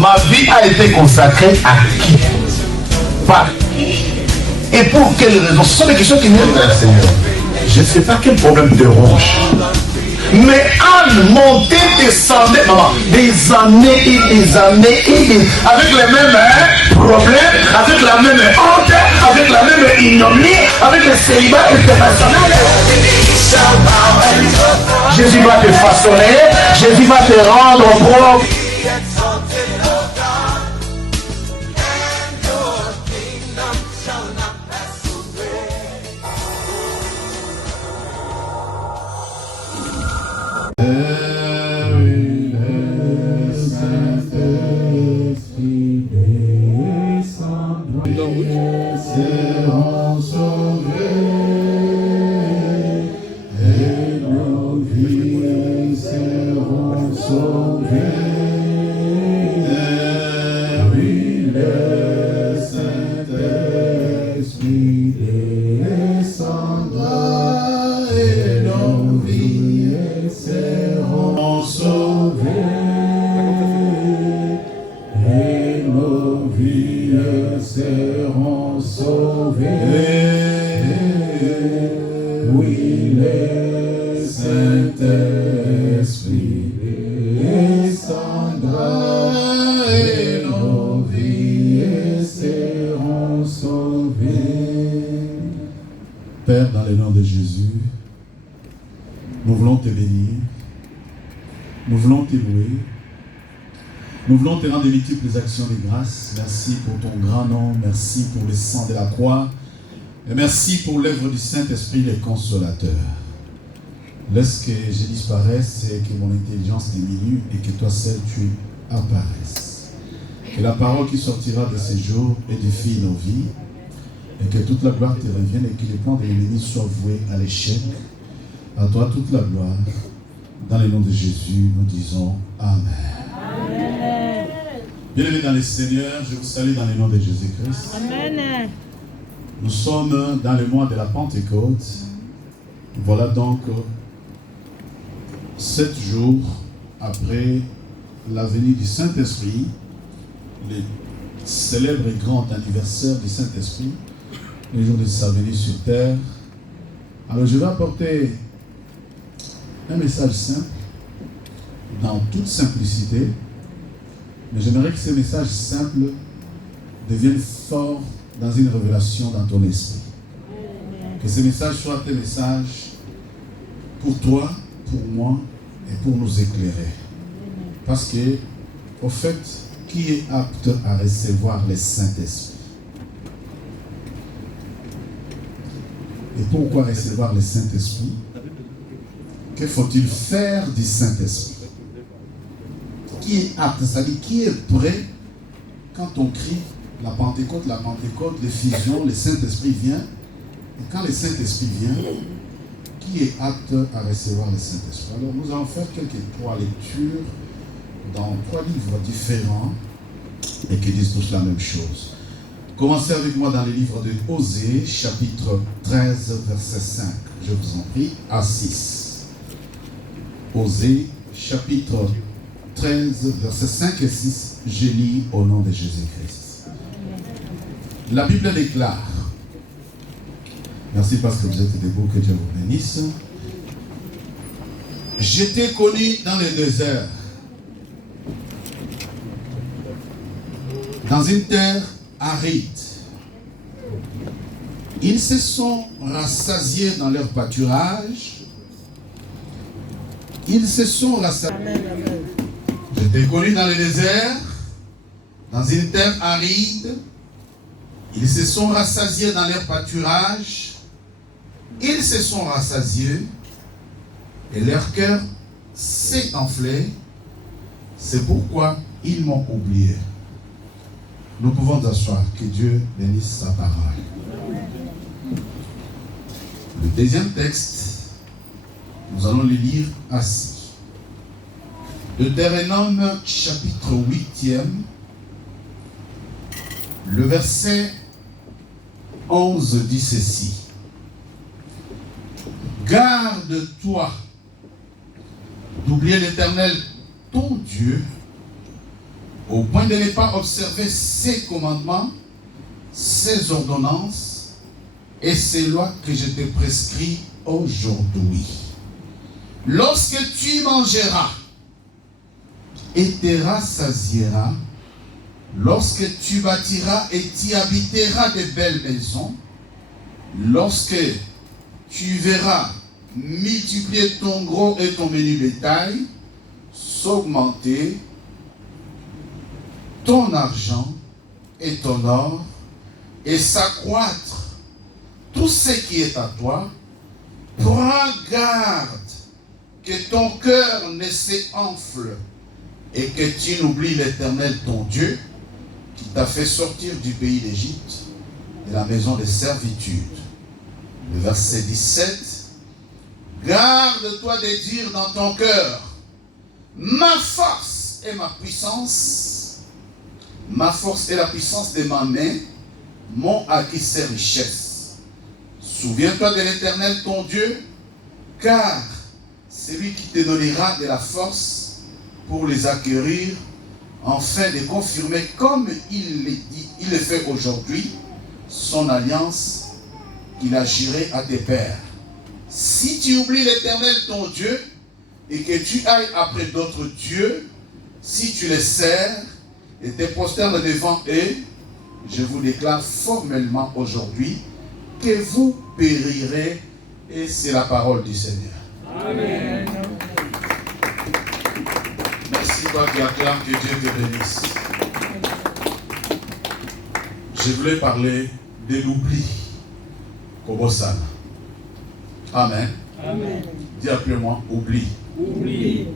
Ma vie a été consacrée à qui? Par qui? Et pour quelles raisons? Ce sont des questions qui viennent vers le Seigneur. Je ne sais pas quel problème te ronge. Mais Anne montait, descendait, maman, des années et des années et des... avec les mêmes problèmes, avec la même honte, avec la même ignominie, avec le célibat international. Jésus va te façonner, Jésus va te rendre propre. Père, dans le nom de Jésus, nous voulons te bénir, nous voulons te louer, nous voulons te rendre de multiples actions de grâce. Merci pour ton grand nom, merci pour le sang de la croix, et merci pour l'œuvre du Saint-Esprit, le Consolateur. Laisse que je disparaisse et que mon intelligence diminue et que toi seul tu apparaisses. Que la parole qui sortira de ces jours édifie nos vies, et que toute la gloire te revienne et que les plans de l'ennemi soient voués à l'échec. À toi toute la gloire. Dans le nom de Jésus, nous disons Amen. Amen. Bien-aimés dans le Seigneur, je vous salue dans le nom de Jésus-Christ. Amen. Nous sommes dans le mois de la Pentecôte. Voilà donc 7 jours après la venue du Saint-Esprit, le célèbre et grand anniversaire du Saint-Esprit, le jour de sa venue sur terre. Alors je vais apporter un message simple, dans toute simplicité, mais j'aimerais que ce message simple devienne fort dans une révélation dans ton esprit. Que ce message soit un message pour toi, pour moi et pour nous éclairer. Parce que, au fait, qui est apte à recevoir le Saint-Esprit? Et pourquoi recevoir le Saint-Esprit? Que faut-il faire du Saint-Esprit? Qui est apte, c'est-à-dire qui est prêt quand on crie la Pentecôte, l'effusion, le Saint-Esprit vient? Et quand le Saint-Esprit vient, qui est apte à recevoir le Saint-Esprit? Alors nous allons faire quelques 3 lectures dans 3 livres différents et qui disent tous la même chose. Commencez avec moi dans le livre de Osée, chapitre 13, verset 5. Je vous en prie, à 6. Osée, chapitre 13, verset 5 et 6. Je lis au nom de Jésus-Christ. La Bible déclare, merci parce que vous êtes debout, que Dieu vous bénisse. Je t'ai connu dans le désert, dans une terre aride. Ils se sont rassasiés dans leur pâturage. Ils se sont rassasiés. Je t'ai connu dans le désert, dans une terre aride. Ils se sont rassasiés dans leur pâturage. Ils se sont rassasiés et leur cœur s'est enflé. C'est pourquoi ils m'ont oublié. Nous pouvons nous asseoir. Que Dieu bénisse sa parole. Le deuxième texte, nous allons le lire assis. Deutéronome chapitre 8e, le verset 11 dit ceci. Garde-toi d'oublier l'Éternel, ton Dieu, au point de ne pas observer ses commandements, ses ordonnances et ses lois que je te prescris aujourd'hui. Lorsque tu mangeras et te rassasieras, lorsque tu bâtiras et t'y habiteras de belles maisons, lorsque tu verras multiplier ton gros et ton menu bétail, s'augmenter ton argent et ton or, et s'accroître tout ce qui est à toi, prends garde que ton cœur ne s'enfle et que tu n'oublies l'Éternel ton Dieu qui t'a fait sortir du pays d'Égypte, de la maison de servitude. Le verset 17, garde-toi de dire dans ton cœur, ma force et ma puissance, ma force et la puissance de ma main m'ont acquis ces richesses. Souviens-toi de l'Éternel ton Dieu, car c'est lui qui te donnera de la force pour les acquérir, afin de confirmer comme il le fait aujourd'hui, son alliance qu'il a juré à tes pères. Si tu oublies l'Éternel ton Dieu, et que tu ailles après d'autres dieux, si tu les sers et te prosternes devant eux, je vous déclare formellement aujourd'hui que vous périrez, et c'est la parole du Seigneur. Amen. Merci toi qui acclames, que Dieu te bénisse. Je voulais parler de l'oubli. Kobosana. Amen. Amen. Dis après moi, oubli. Oubli.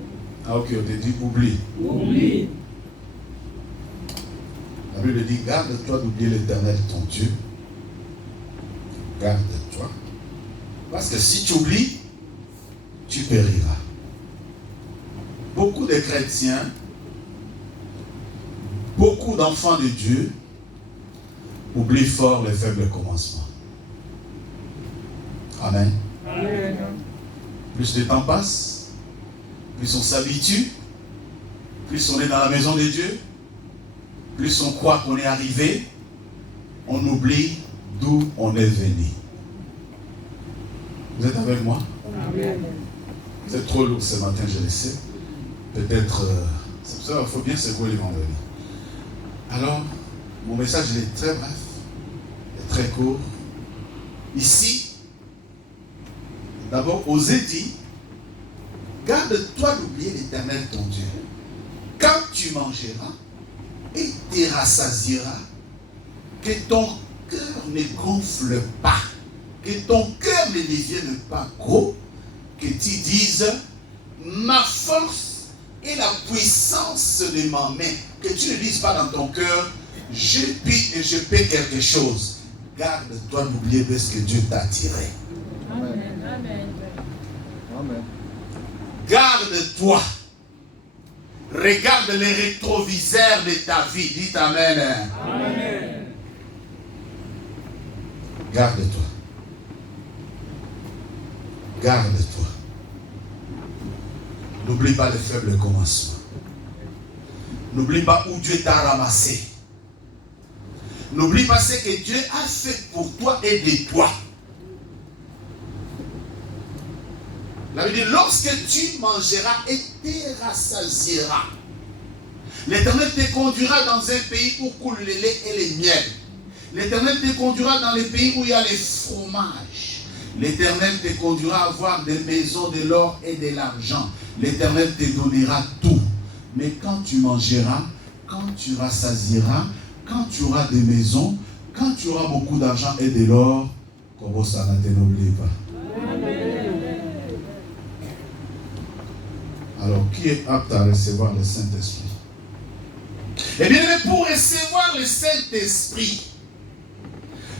Ah ok, on te dit oubli. Oubli. La Bible dit, garde-toi d'oublier l'Éternel ton Dieu. Garde-toi. Parce que si tu oublies, tu périras. Beaucoup de chrétiens, beaucoup d'enfants de Dieu oublient fort les faibles commencements. Amen. Amen. Plus le temps passe, plus on s'habitue, plus on est dans la maison de Dieu, plus on croit qu'on est arrivé, on oublie d'où on est venu. Vous êtes avec moi? Amen. Vous êtes trop lourd ce matin, je le sais. Peut-être, c'est pour ça qu'il faut bien secouer les vendredis. Alors, mon message il est très bref, et très court. Ici, d'abord, osez dire, garde-toi d'oublier l'Éternel ton Dieu. Quand tu mangeras et te rassasieras, que ton cœur ne gonfle pas, que ton cœur ne devienne pas gros, que tu dises, ma force et la puissance de ma main, que tu ne dises pas dans ton cœur, je puis et je paie quelque chose. Garde-toi d'oublier de ce que Dieu t'a tiré. Amen. Amen. Amen. Garde-toi. Regarde les rétroviseurs de ta vie. Dites Amen. Amen. Garde-toi. Garde-toi. N'oublie pas les faibles commencements. N'oublie pas où Dieu t'a ramassé. N'oublie pas ce que Dieu a fait pour toi et de toi. La Bible dit, lorsque tu mangeras et te rassasieras, l'Éternel te conduira dans un pays où coule le lait et le miel. L'Éternel te conduira dans les pays où il y a les fromages. L'Éternel te conduira à voir des maisons de l'or et de l'argent. L'Éternel te donnera tout. Mais quand tu mangeras, quand tu rassasieras, quand tu auras des maisons, quand tu auras beaucoup d'argent et de l'or, comment ça ne t'oublie pas. Amen. Alors, qui est apte à recevoir le Saint-Esprit? Eh bien, pour recevoir le Saint-Esprit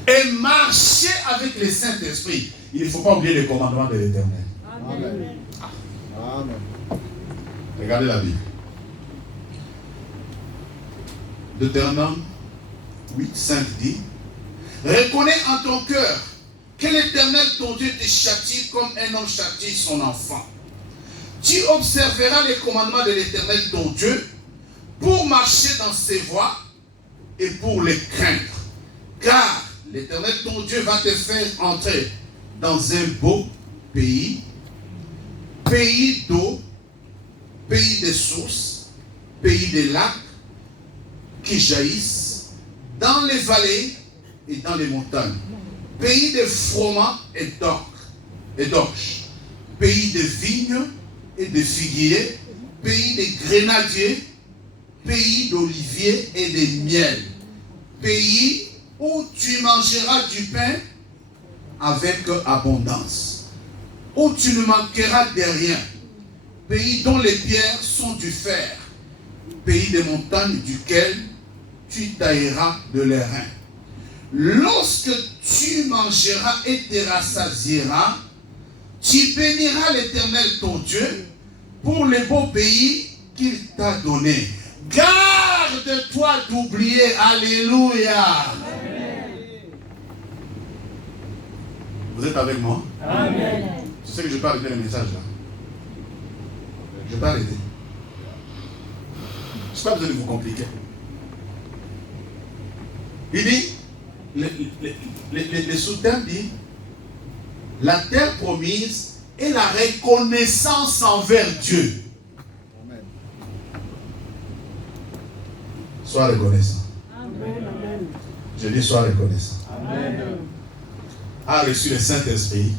et marcher avec le Saint-Esprit, il ne faut pas oublier les commandements de l'Éternel. Amen. Amen. Regardez la Bible. Deutéronome 8:5 dit, reconnais en ton cœur que l'Éternel ton Dieu te châtie comme un homme châtie son enfant. Tu observeras les commandements de l'Éternel ton Dieu pour marcher dans ses voies et pour les craindre. Car l'Éternel, ton Dieu, va te faire entrer dans un beau pays, pays d'eau, pays des sources, pays des lacs qui jaillissent dans les vallées et dans les montagnes, pays de froment et d'orge, pays de vignes et de figuiers, pays de grenadiers, pays d'oliviers et de miel, pays où tu mangeras du pain avec abondance, où tu ne manqueras de rien, pays dont les pierres sont du fer, pays des montagnes duquel tu tailleras de l'airain. Lorsque tu mangeras et te rassasieras, tu béniras l'Éternel ton Dieu pour les beaux pays qu'il t'a donnés. Garde-toi d'oublier. Alléluia. Vous êtes avec moi? Amen. Tu sais que je peux arrêter le message là. Je peux arrêter. Je n'ai pas besoin de vous compliquer. Il dit, les sous-termes dit, la terre promise est la reconnaissance envers Dieu. Amen. Sois reconnaissant. Amen. Je dis sois reconnaissant. Amen. A reçu le Saint-Esprit,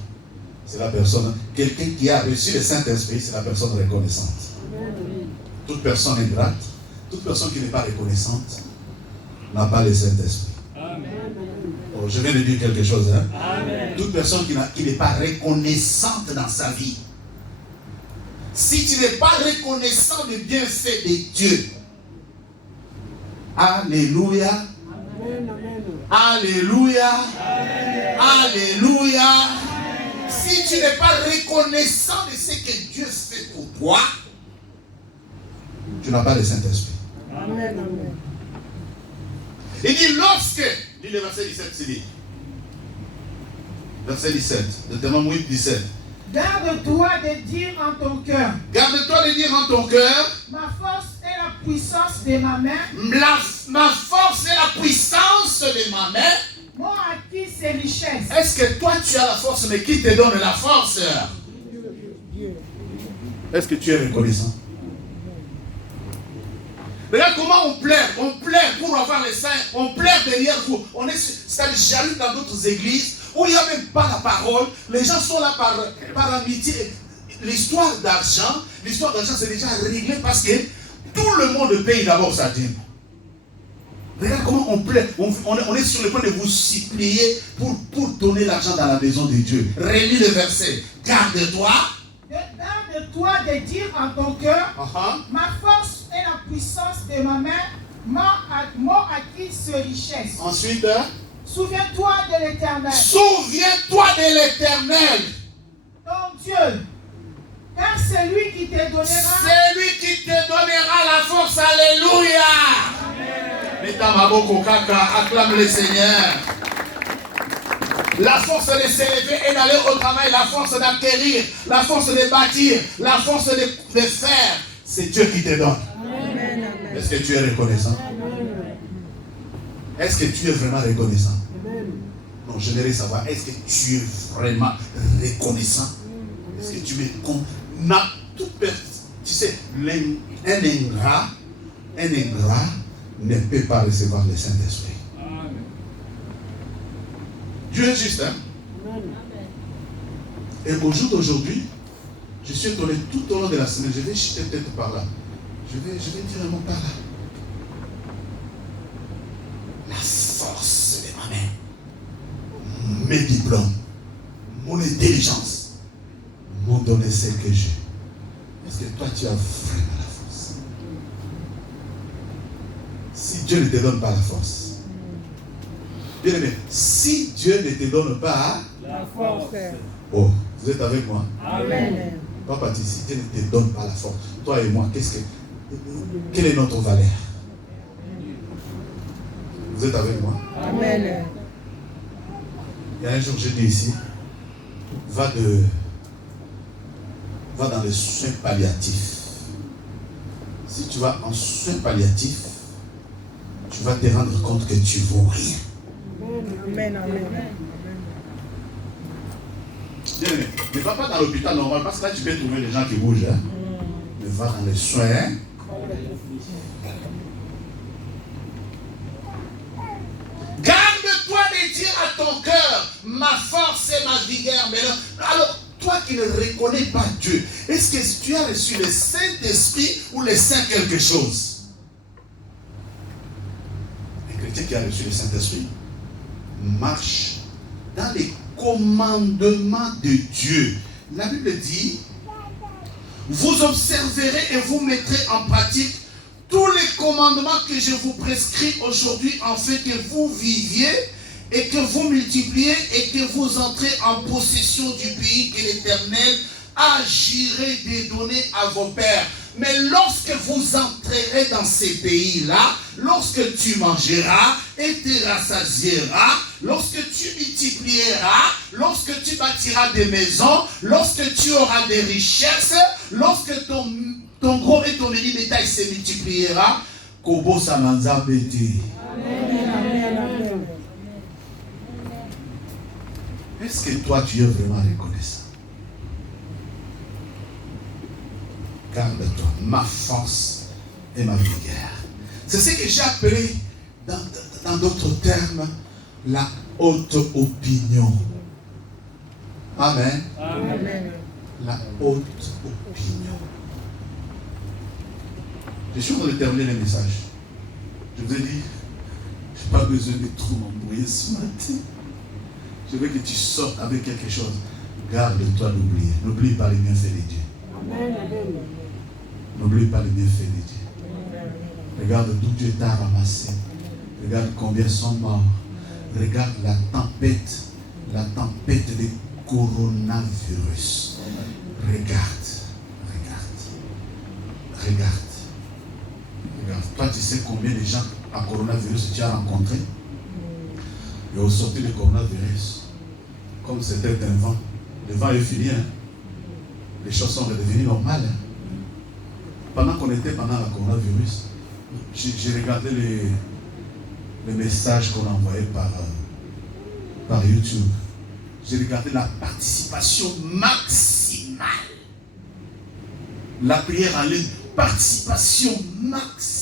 c'est la personne, quelqu'un qui a reçu le Saint-Esprit, c'est la personne reconnaissante. Amen. Toute personne ingrate, toute personne qui n'est pas reconnaissante, n'a pas le Saint-Esprit. Oh, je viens de dire quelque chose. Hein? Amen. Toute personne qui n'est pas reconnaissante dans sa vie. Si tu n'es pas reconnaissant des bienfaits de Dieu, alléluia. Amen. Alléluia. Amen. Alléluia. Amen. Si tu n'es pas reconnaissant de ce que Dieu fait pour toi, tu n'as pas le Saint-Esprit. Amen. Il dit lorsque, lis le verset 17, c'est dit. Verset 17, Deutéronome 8, 17. Garde-toi de dire en ton cœur. Garde-toi de dire en ton cœur. Ma force est la puissance de ma main. Ma force est la puissance de ma main. Mon acquis, c'est richesse. Est-ce que toi tu as la force, mais qui te donne la force? Est-ce que tu es reconnaissant? Regarde comment on plaire pour avoir les saints, on plaire derrière vous. C'est-à-dire, j'arrive dans d'autres églises où il n'y a même pas la parole, les gens sont là par amitié. L'histoire d'argent, c'est déjà réglé parce que tout le monde paye d'abord sa dîme. Regarde comment on plaît, on est sur le point de vous supplier pour donner l'argent dans la maison de Dieu. Relis le verset, garde-toi. Garde-toi de dire en ton cœur, ma force est la puissance de ma main, mon acquis c'est richesse. Ensuite, souviens-toi de l'Éternel. Souviens-toi de l'Éternel. Ton Dieu. Car c'est lui qui te donnera. C'est lui qui te donnera la force. Alléluia. Acclame le Seigneur. La force de s'élever et d'aller au travail, la force d'acquérir, la force de bâtir, la force de faire, c'est Dieu qui te donne. Amen. Est-ce que tu es reconnaissant? Amen. Est-ce que tu es vraiment reconnaissant? Amen. Non, j'aimerais savoir, est-ce que tu es vraiment reconnaissant? Est-ce que tu es tu sais, un ingrat ne peut pas recevoir le Saint-Esprit. Dieu est juste, hein? Amen. Et au jour d'aujourd'hui, je suis étonné tout au long de la semaine. Je vais chuter peut-être par là. Je vais dire un mot par là. La force de ma main, mes diplômes, mon intelligence m'ont donné ce que j'ai. Est-ce que toi tu as vraiment la force? Si Dieu ne te donne pas la force, bien aimé, si Dieu ne te donne pas la force, oh, vous êtes avec moi? Amen. Papa, si Dieu ne te donne pas la force, toi et moi, quelle est notre valeur? Vous êtes avec moi? Amen. Il y a un jour, j'ai dit ici, va dans les soins palliatifs. Si tu vas en soins palliatifs, tu vas te rendre compte que tu ne vaux rien. Amen, amen. Bien, ne va pas dans l'hôpital normal parce que là tu peux trouver les gens qui bougent. Hein. Mais va dans les soins. Hein. Garde-toi de dire à ton cœur, ma force et ma vigueur. Mais là, alors, toi qui ne reconnais pas Dieu, est-ce que tu as reçu le Saint-Esprit ou le Saint quelque chose? Un chrétien qui a reçu le Saint-Esprit marche dans les commandements de Dieu. La Bible dit, vous observerez et vous mettrez en pratique tous les commandements que je vous prescris aujourd'hui, afin que vous viviez et que vous multipliez et que vous entrez en possession du pays que l'Éternel a juré de donner à vos pères. Mais lorsque vous entrerez dans ces pays-là, lorsque tu mangeras et te rassasieras, lorsque tu multiplieras, lorsque tu bâtiras des maisons, lorsque tu auras des richesses, lorsque ton gros et ton petit bétail se multipliera, Kobo Samanza Béti. Est-ce que toi tu es vraiment reconnaissant? Garde-toi, ma force et ma vigueur. C'est ce que j'ai appelé, dans d'autres termes, la haute opinion. Amen. Amen. La haute opinion. Je suis en train de terminer le message. Je vous ai dit, je n'ai pas besoin de trop m'embrouiller ce matin. Je veux que tu sortes avec quelque chose. Garde-toi d'oublier. N'oublie pas les bienfaits de Dieu. Amen. N'oublie pas les bienfaits de Dieu. Regarde d'où Dieu t'a ramassé. Regarde combien sont morts. Regarde la tempête de coronavirus. Regarde. Toi, tu sais combien de gens à coronavirus tu as rencontré? Et au sortir du coronavirus, comme c'était un vent, le vent est fini. Hein? Les choses sont redevenues normales. Hein? Pendant qu'on était pendant le coronavirus, j'ai regardé les messages qu'on envoyait par YouTube. J'ai regardé la participation maximale. La prière en ligne, participation maximale.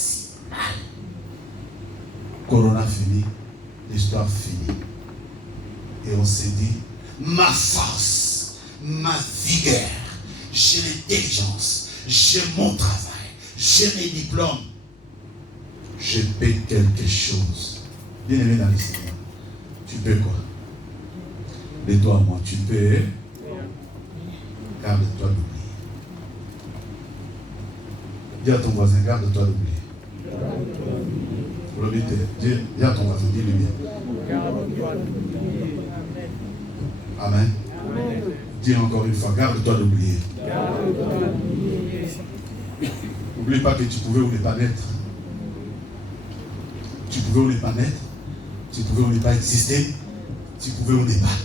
Corona fini, l'histoire finie. Et on s'est dit, ma force, ma vigueur, j'ai l'intelligence, j'ai mon travail, j'ai mes diplômes. Je peux quelque chose. Bien aimé dans le Seigneur, tu peux quoi? De toi à moi, tu peux. Garde-toi d'oublier. Dis à ton voisin, garde-toi d'oublier. Dis à ton voisin, dis-le bien. Amen. Dis encore une fois, garde-toi d'oublier. N'oublie pas que tu pouvais ou ne pas naître. Tu pouvais ou ne pas naître. Tu pouvais ou ne pas exister. Tu pouvais ou ne pas.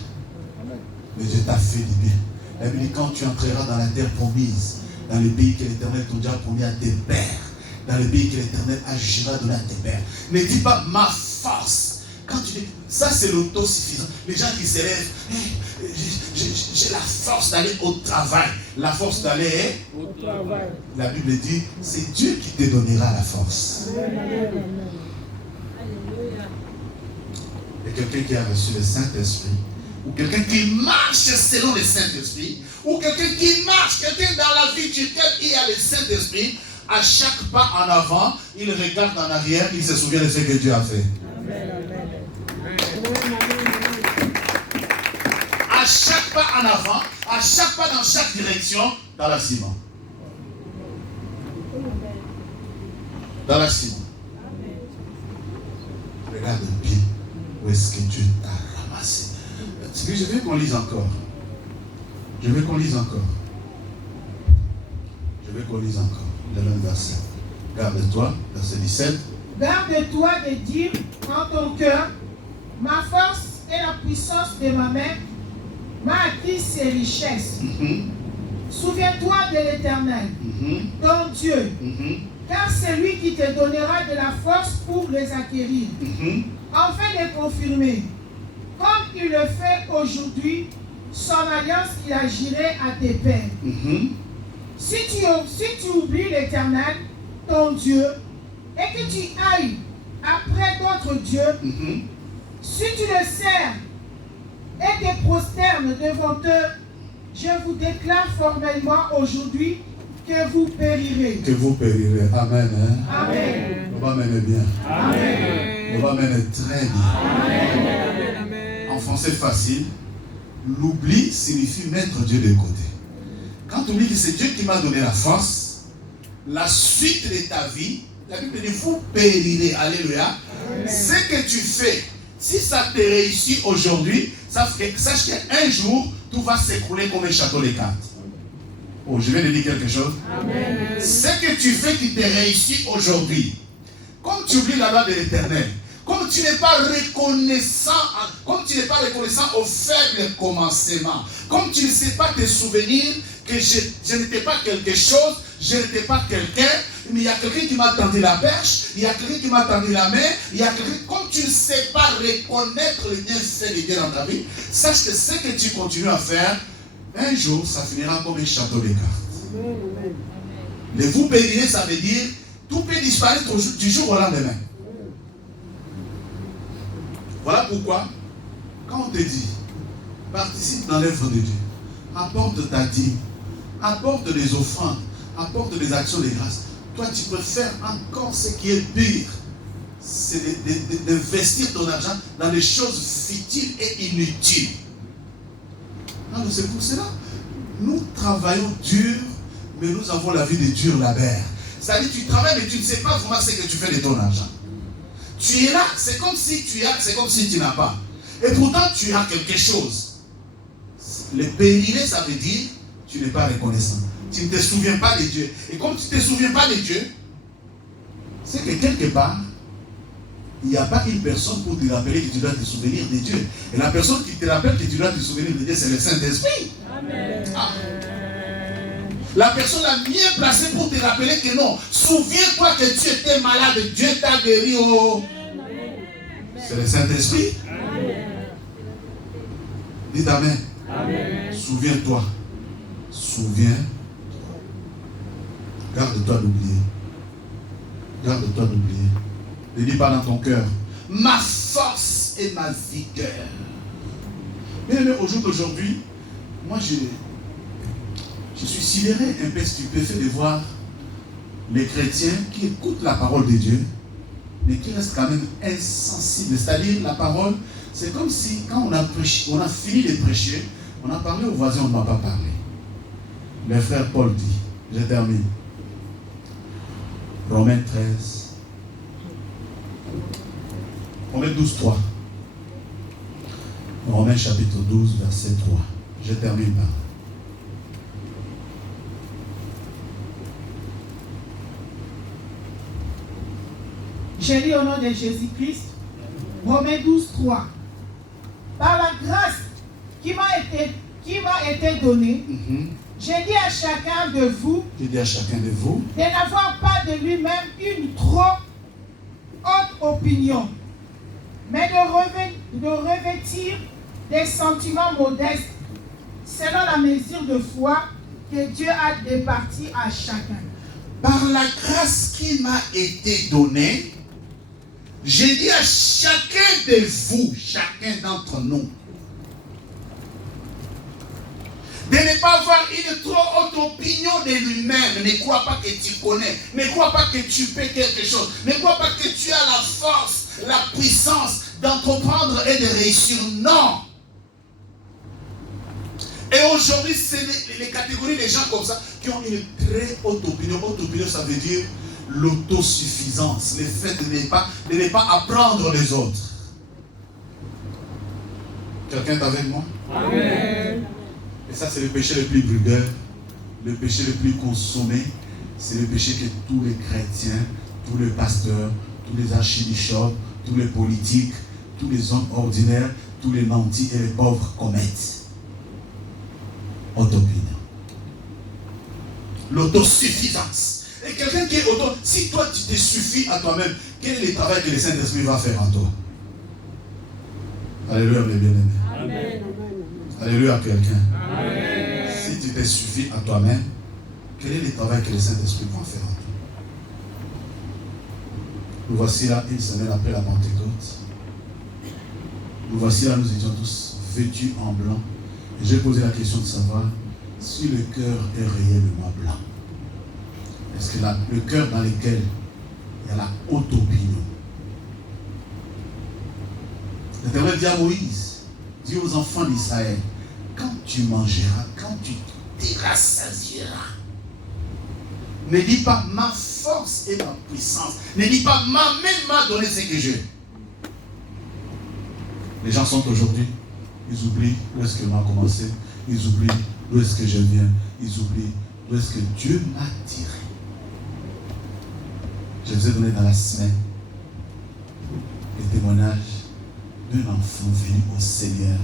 Mais Dieu t'a fait du bien. La Bible dit, quand tu entreras dans la terre promise, dans le pays que l'Éternel t'a déjà promis à tes pères, dans le pays que l'Éternel a juré à donner à tes pères. Ne dis pas ma force. Quand tu dis, ça c'est l'autosuffisance. Les gens qui s'élèvent, j'ai la force d'aller au travail. La force d'aller au travail. La Bible dit, c'est Dieu qui te donnera la force. Et quelqu'un qui a reçu le Saint-Esprit, ou quelqu'un qui marche selon le Saint-Esprit, ou quelqu'un qui marche, quelqu'un dans la vie duquel il y a le Saint-Esprit, à chaque pas en avant, il regarde en arrière, il se souvient de ce que Dieu a fait. À chaque pas en avant, à chaque pas dans chaque direction, dans la ciment. Dans la ciment. Regarde bien où est-ce que Dieu t'a ramassé. Je veux qu'on lise encore. Je veux qu'on lise encore. Le même verset. Garde-toi, verset 17. Garde-toi de dire en ton cœur, ma force et la puissance de ma main m'a acquis ses richesses. Souviens-toi de l'Éternel, ton Dieu, car c'est lui qui te donnera de la force pour les acquérir, afin de confirmer, comme il le fait aujourd'hui, son alliance qu'il agirait à tes pères. Si tu oublies l'Éternel, ton Dieu, et que tu ailles après d'autres dieux, si tu le sers et te prosternes devant eux, je vous déclare formellement aujourd'hui que vous périrez. Que vous périrez. Amen. Hein? Amen. On va mener bien. Amen. On va mener très bien. Amen. En français facile, l'oubli signifie mettre Dieu de côté. Quand tu oublies que c'est Dieu qui m'a donné la force, la suite de ta vie, la Bible dit vous périrez. Alléluia. Ce que tu fais, si ça te réussit aujourd'hui, sache qu'un jour, tout va s'écrouler comme un château de cartes. Oh, je viens de dire quelque chose. Amen. Ce que tu fais qui te réussit aujourd'hui, comme tu oublies la loi de l'Éternel, comme tu n'es pas reconnaissant au faible commencement, comme tu ne sais pas te souvenir que je n'étais pas quelque chose, je n'étais pas quelqu'un, mais il y a quelqu'un qui m'a tendu la perche, il y a quelqu'un qui m'a tendu la main, il y a quelqu'un, comme tu ne sais pas reconnaître le bienfait de Dieu dans ta vie, sache que ce que tu continues à faire, un jour, ça finira comme un château de cartes. Le vous périrez, ça veut dire, tout peut disparaître du jour au lendemain. Voilà pourquoi, quand on te dit, participe dans l'œuvre de Dieu, apporte ta dîme, apporte des offrandes, apporte des actions de grâce, toi tu peux faire encore ce qui est pire, c'est d'investir ton argent dans des choses futiles et inutiles. Alors c'est pour cela, nous travaillons dur, mais nous avons la vie de dur labeur. C'est-à-dire tu travailles, mais tu ne sais pas vraiment ce que tu fais de ton argent. Tu es là, c'est comme si tu as, c'est comme si tu n'as pas. Et pourtant, tu as quelque chose. Le périré, ça veut dire, tu n'es pas reconnaissant. Tu ne te souviens pas de Dieu. Et comme tu ne te souviens pas de Dieu, c'est que quelque part, il n'y a pas une personne pour te rappeler que tu dois te souvenir de Dieu. Et la personne qui te rappelle que tu dois te souvenir de Dieu, c'est le Saint-Esprit. Amen. Ah. La personne la mieux placée pour te rappeler que non, souviens-toi que tu étais malade, Dieu t'a guéri. Oh. C'est le Saint-Esprit. Dites Amen. Amen. Souviens-toi. Souviens. Garde-toi d'oublier. Garde-toi d'oublier. Ne dis pas dans ton cœur, ma force et ma vigueur. Mais au jour d'aujourd'hui, moi je suis sidéré, un peu stupéfait de voir les chrétiens qui écoutent la parole de Dieu, mais qui restent quand même insensibles. C'est-à-dire, la parole, c'est comme si quand on a fini de prêcher, on a parlé au voisin, on ne m'a pas parlé. Le frère Paul dit, je termine. Romains 13. Romains 12, 3. Romains chapitre 12, verset 3. Je termine par là. J'ai lu au nom de Jésus-Christ, Romains 12, 3. Par la grâce qui m'a été donnée, j'ai dit à chacun de vous, de n'avoir pas de lui-même une trop haute opinion, mais de revêtir des sentiments modestes selon la mesure de foi que Dieu a départie à chacun. Par la grâce qui m'a été donnée, j'ai dit à chacun de vous, chacun d'entre nous, de ne pas avoir une trop haute opinion de lui-même. Ne crois pas que tu connais. Ne crois pas que tu peux quelque chose. Ne crois pas que tu as la force, la puissance d'entreprendre et de réussir. Non. Et aujourd'hui, c'est les catégories des gens comme ça qui ont une très haute opinion. Haute opinion, ça veut dire l'autosuffisance. Le fait de ne pas apprendre les autres. Quelqu'un est avec moi? Amen. Et ça, c'est le péché le plus brûleur, le péché le plus consommé. C'est le péché que tous les chrétiens, tous les pasteurs, tous les archibishops, tous les politiques, tous les hommes ordinaires, tous les nantis et les pauvres commettent. Haute opinion. L'autosuffisance. Et quelqu'un qui est autonome, si toi tu te suffis à toi-même, quel est le travail que le Saint-Esprit va faire en toi? Alléluia, mes bien-aimés. Amen. Alléluia, quelqu'un. Si tu te suffis à toi-même, quel est le travail que le Saint-Esprit va faire en toi? Nous voici là une semaine après la Pentecôte. Nous voici là, nous étions tous vêtus en blanc. Et j'ai posé la question de savoir si le cœur est réellement blanc. Est-ce que le cœur dans lequel il y a la haute opinion? L'Éternel dit à Moïse, dis aux enfants d'Israël, quand tu mangeras, quand tu te rassasieras, ne dis pas ma force et ma puissance. Ne dis pas ma main m'a donné ce que j'ai. Les gens sont aujourd'hui, ils oublient où est-ce que m'a commencé, ils oublient d'où est-ce que je viens, ils oublient d'où est-ce que Dieu m'a tiré. Je vous ai donné dans la semaine le témoignage d'un enfant venu au Seigneur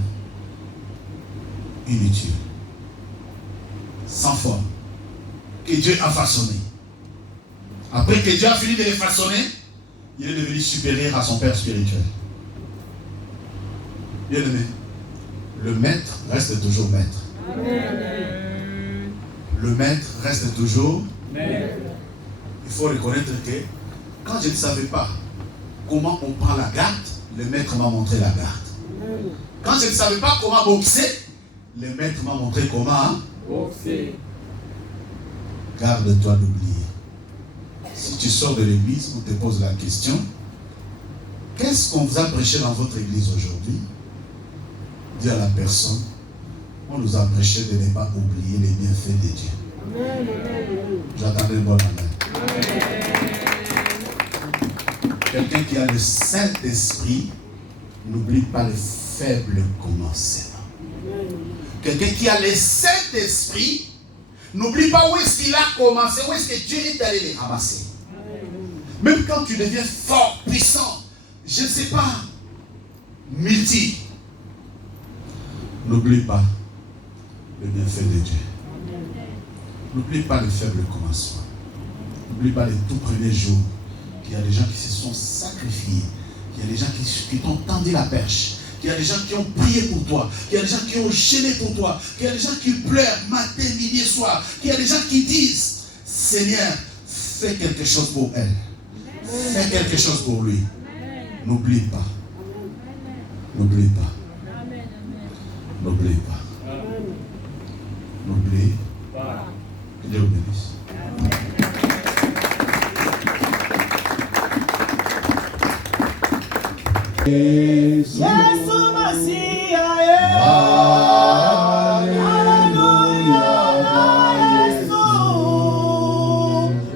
inutile, sans forme, que Dieu a façonné. Après que Dieu a fini de le façonner, il est devenu supérieur à son père spirituel. Bien aimé, le maître reste toujours maître. Amen. Le maître reste toujours Maître. Il faut reconnaître que quand je ne savais pas comment on prend la garde, le maître m'a montré la garde. Quand je ne savais pas comment boxer, le maître m'a montré comment Boxer. Garde-toi d'oublier. Si tu sors de l'église, on te pose la question, qu'est-ce qu'on vous a prêché dans votre église aujourd'hui? Dis à la personne, on nous a prêché de ne pas oublier les bienfaits de Dieu. Amen. J'attendais une bonne amen. Quelqu'un qui a le Saint-Esprit n'oublie pas le faible commencement. Quelqu'un qui a le Saint-Esprit n'oublie pas où est-ce qu'il a commencé, où est-ce que Dieu est allé les ramasser. Même quand tu deviens fort, puissant, je ne sais pas, multi, n'oublie pas le bienfait de Dieu. N'oublie pas le faible commencement. N'oublie pas les tout premiers jours. Il y a des gens qui se sont sacrifiés. Il y a des gens qui t'ont tendu la perche. Il y a des gens qui ont prié pour toi. Il y a des gens qui ont gêné pour toi. Il y a des gens qui pleurent matin, midi, soir. Il y a des gens qui disent, Seigneur, fais quelque chose pour elle. Fais quelque chose pour lui. N'oublie pas. N'oublie pas. N'oublie pas. N'oublie pas. Que Dieu vous bénisse. Jésus Messia, Alléluia, Jésus,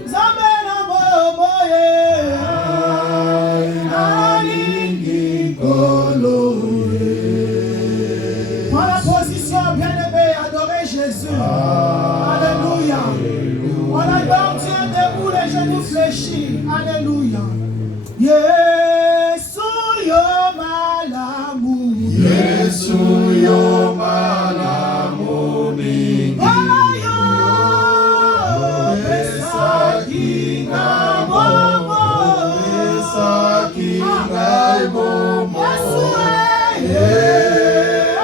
Zamena Boboye, Alingi Koloye. Prends la position, bien-aimé, adorez Jésus. Alléluia. On adore Dieu debout, les genoux fléchis. Alléluia. Yesu yo malamu. Yesu yo malamu mingi. Oyo pesaki na bobo. Pesaki na bobo. Yesu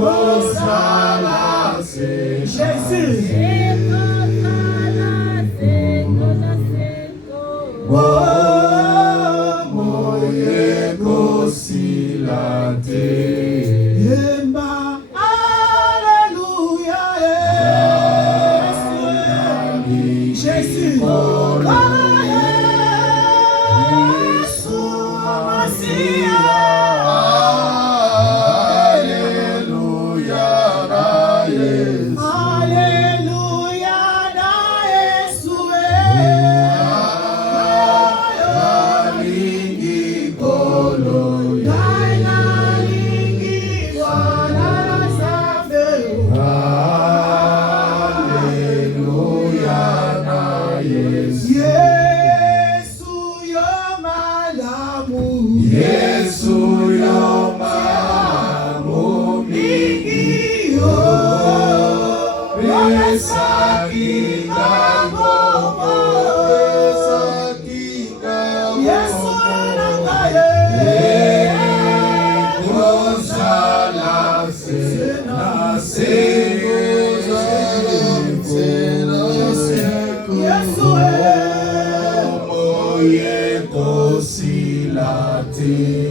Osala se. Jésus. Yemba, Alléluia, Jésus, Jésus, Yesu yo malamu. Yesu Yesu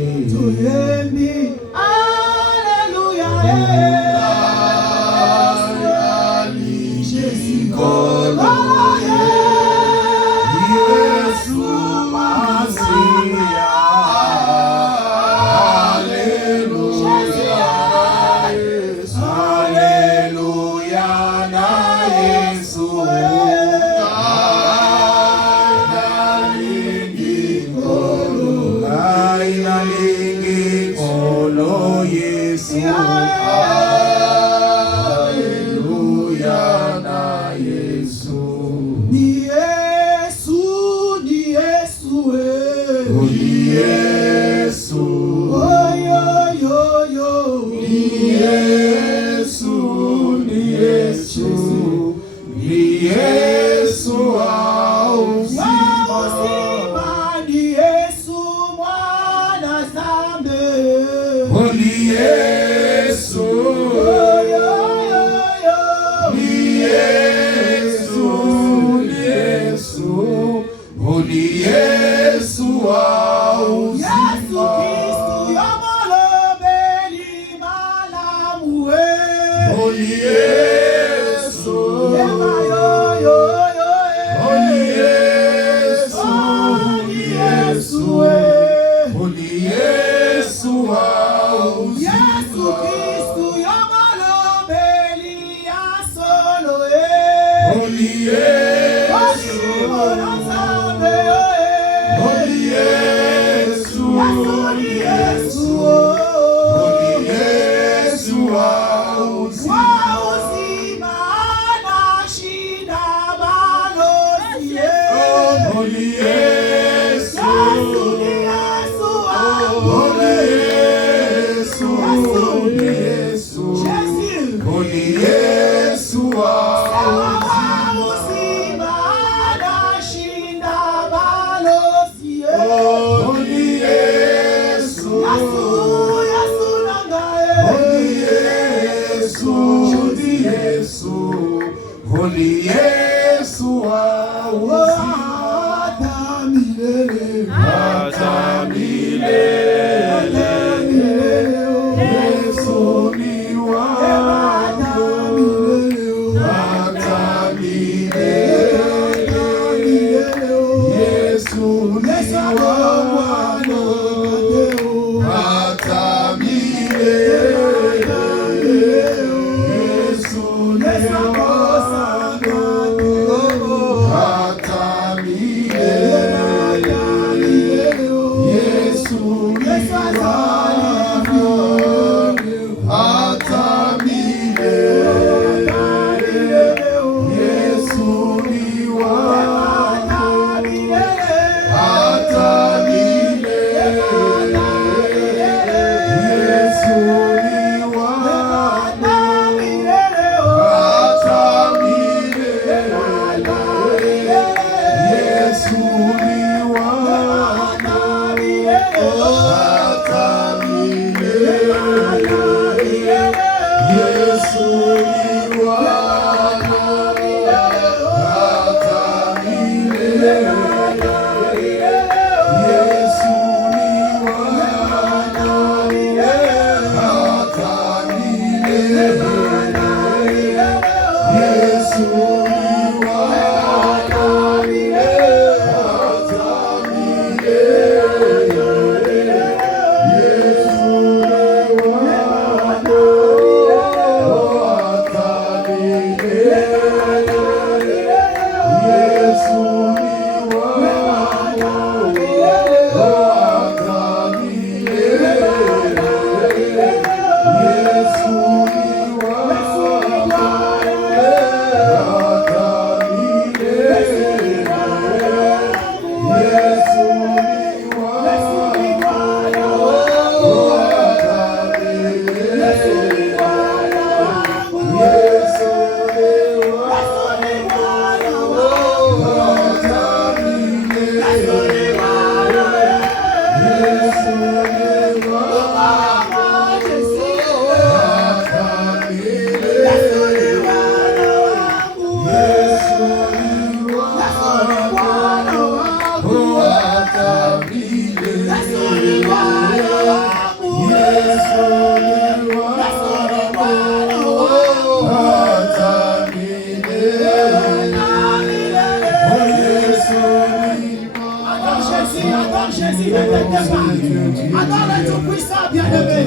Adore le Tout-Puissant, bien-aimé.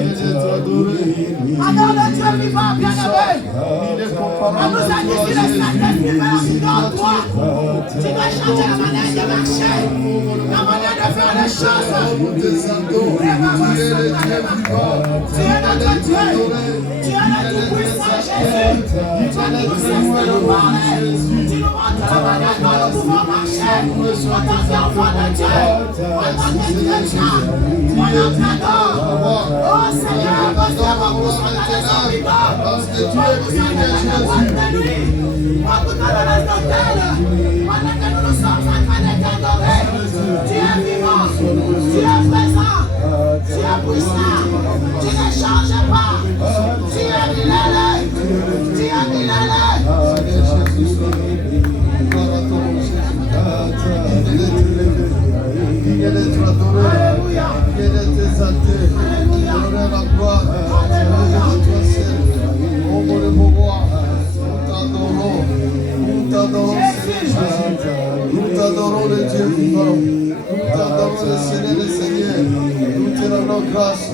Adore le Dieu vivant, bien-aimé. On nous a dit si le Saint-Esprit va arriver en toi, tu dois changer la manière de marcher, la manière de faire les choses. Tu es notre Dieu. Tu es le Tout-Puissant, Jésus. Toi qui nous cesses de nous parler. Tu nous montres la manière dont nous pouvons marcher. En tant qu'enfant de Dieu, en tant que chrétien, on t'adore. Oh Seigneur, parce que beaucoup sont dans les hôpitaux, beaucoup sont dans les boîtes de nuit, beaucoup sont dans les hôtels, pendant que nous nous sommes en train de t'adorer. Tu es vivant, tu es présent, tu es puissant, tu ne changes pas, tu es millénaire, tu es millénaire. Alléluia. Nous t'adorons le Dieu vivant. Nous t'adorons le Seigneur des Seigneurs. Nous te rendons grâce.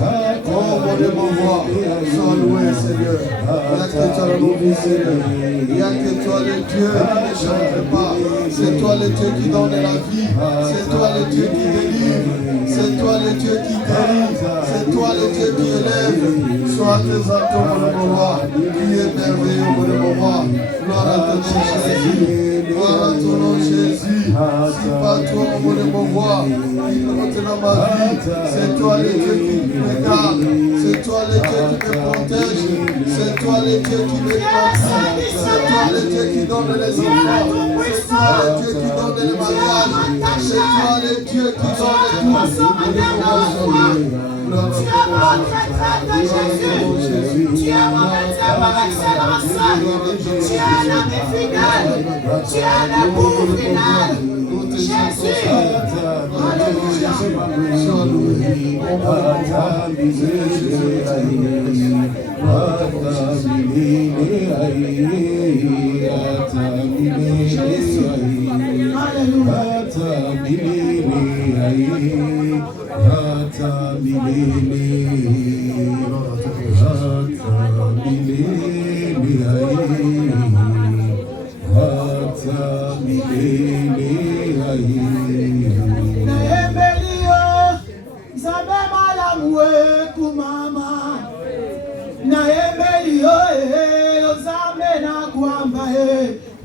Oh mon Dieu, mon roi. Sois loué, Seigneur. Il n'y a que toi le nom du Seigneur. Il n'y a que toi le Dieu qui ne change pas. C'est toi le Dieu qui donne la vie. C'est toi le Dieu qui délivre. C'est toi le Dieu qui guérit. C'est toi le Dieu qui élève. Sois exalté, mon roi. Qui est merveilleux, mon roi. Gloire à ton nom, Jésus. Gloire à ton nom, Jésus. C'est pas toi, mon roi, qui nous montre dans ma vie. C'est toi le Dieu qui me garde. C'est toi le Dieu qui me protège. C'est toi le Dieu qui me porte. C'est toi le Dieu qui donne les enfants. C'est toi le Dieu qui donne les mariages. C'est toi le Dieu qui donne tout. Tu es mon traître de Jésus. Tu es mon médecin par excellence. Tu es l'ami fidèle. Tu es l'époux fidèle. Jésus.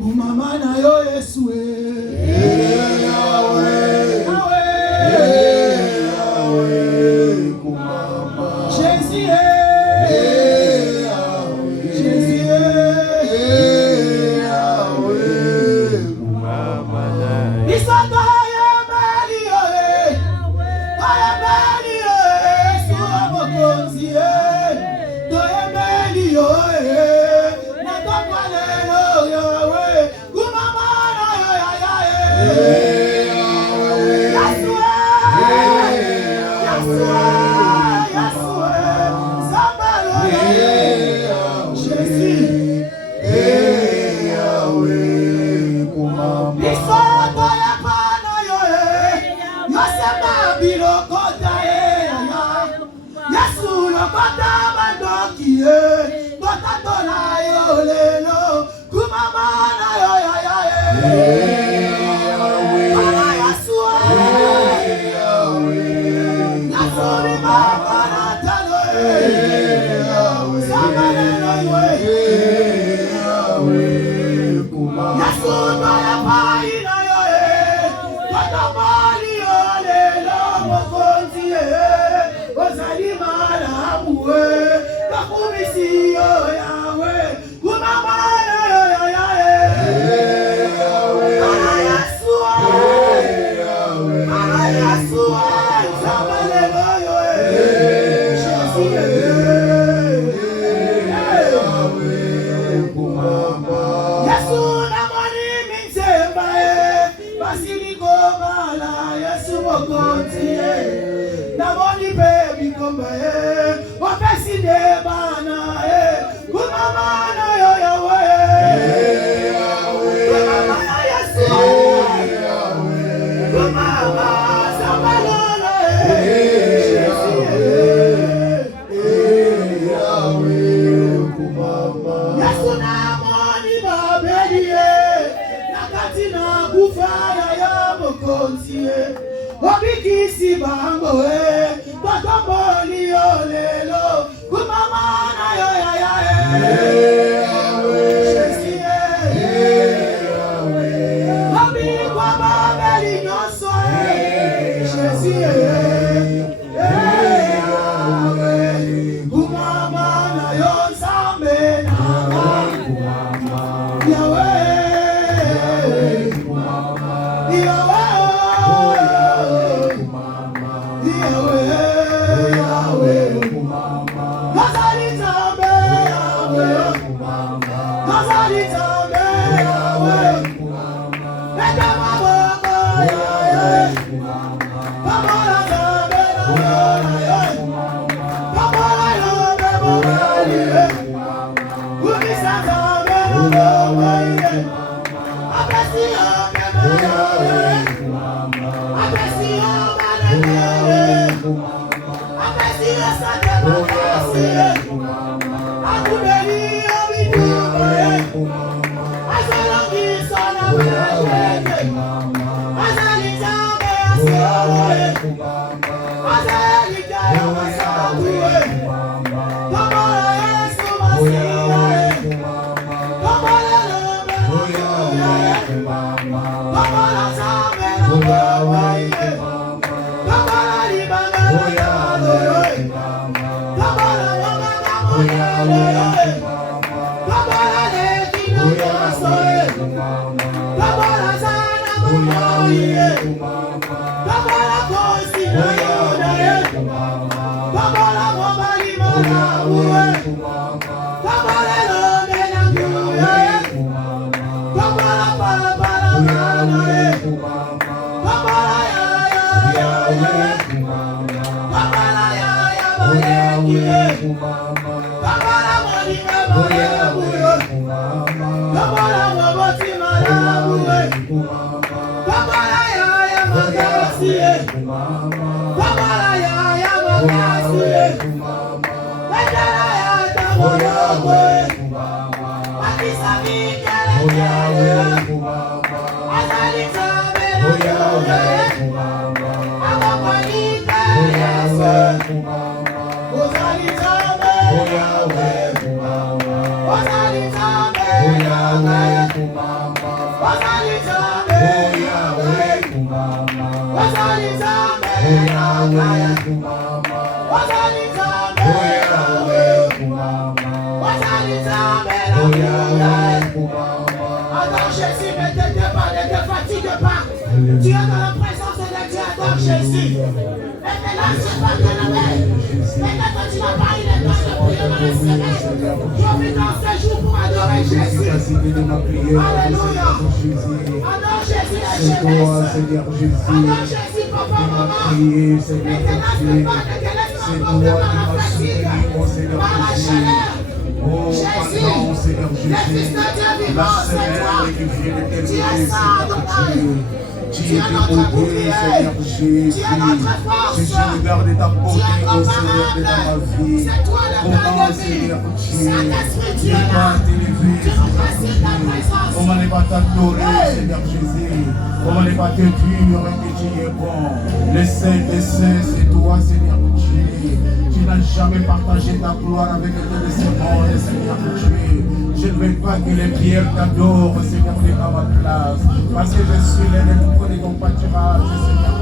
Umama na yo Yesu Tu es dans la présence de Dieu, adore Jésus. Et là, c'est pas que la main. Maintenant que tu n'as pas eu le temps de prier dans le semaine, profite dans ce jour pour adorer Jésus. Alléluia. Adore Jésus, la jeunesse. Adore Jésus, papa, maman. Maintenant, je ne pas te laisser m'emporter par la fatigue, par la chaleur. Jésus, le Fils de Dieu vivant, c'est toi. Tu es ça, Adonai. Tu es notre bouclier, tu es notre force, tu es comparable, c'est toi le Père de vie, Saint-Esprit, tu es là, tu nous précises ta présence. Comment ne pas t'adorer, Seigneur Jésus? Comment ne pas te dire que tu es bon? Les saints, c'est toi, Seigneur Jésus. Tu n'as jamais partagé ta gloire avec les descendants, Seigneur Jésus. Je ne veux pas que les pierres t'adorent, Seigneur, à ma place. Parce que je suis l'aîné de ton pâturage, Seigneur.